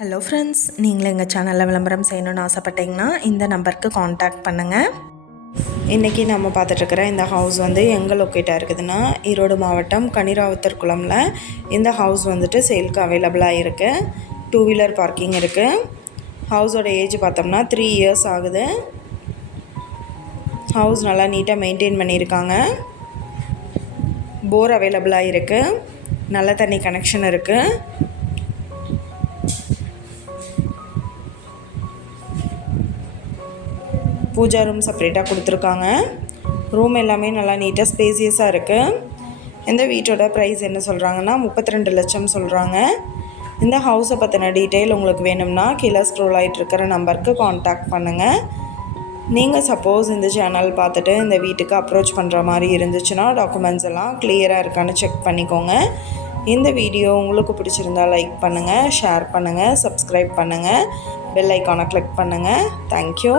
Hello friends நீங்களும் எங்கள் சேனலில் விளம்பரம் செய்யணும்னு ஆசைப்பட்டீங்கன்னா இந்த நம்பருக்கு காண்டாக்ட் பண்ணுங்கள் இன்றைக்கி நம்ம பார்த்துட்ருக்குற இந்த ஹவுஸ் வந்து எங்கே லொக்கேட்டாக இருக்குதுன்னா ஈரோடு மாவட்டம் கனிராவத்தர் குளம்ல. இந்த ஹவுஸ் வந்துட்டு சேலுக்கு அவைலபிளாக இருக்குது டூ வீலர் பார்க்கிங் இருக்குது ஹவுஸோட ஏஜ் பார்த்தோம்னா த்ரீ இயர்ஸ் ஆகுது. ஹவுஸ் நல்லா நீட்டாக மெயின்டைன் பண்ணியிருக்காங்க. போர் அவைலபிளாக இருக்குது நல்ல தண்ணி கனெக்ஷன் இருக்குது பூஜா ரூம் செப்பரேட்டாக கொடுத்துருக்காங்க. ரூம் எல்லாமே நல்லா நீட்டாக ஸ்பேசியஸாக இருக்குது இந்த வீட்டோட ப்ரைஸ் என்ன சொல்கிறாங்கன்னா முப்பத்தி ரெண்டு லட்சம் சொல்கிறாங்க இந்த ஹவுஸை பற்றின டீட்டெயில் உங்களுக்கு வேணும்னா கீழே ஸ்க்ரோல் ஆகிட்டு இருக்கிற நம்பருக்கு காண்டாக்ட் பண்ணுங்கள் நீங்கள் சப்போஸ் இந்த சேனல் பார்த்துட்டு இந்த வீட்டுக்கு அப்ரோச் பண்ணுற மாதிரி இருந்துச்சுன்னா டாக்குமெண்ட்ஸ் எல்லாம் கிளியராக இருக்கான்னு செக் பண்ணிக்கோங்க. இந்த வீடியோ உங்களுக்கு பிடிச்சிருந்தா லைக் பண்ணுங்கள் ஷேர் பண்ணுங்கள் சப்ஸ்கிரைப் பண்ணுங்கள் பெல் ஐக்கானை கிளிக் பண்ணுங்கள் தேங்க்யூ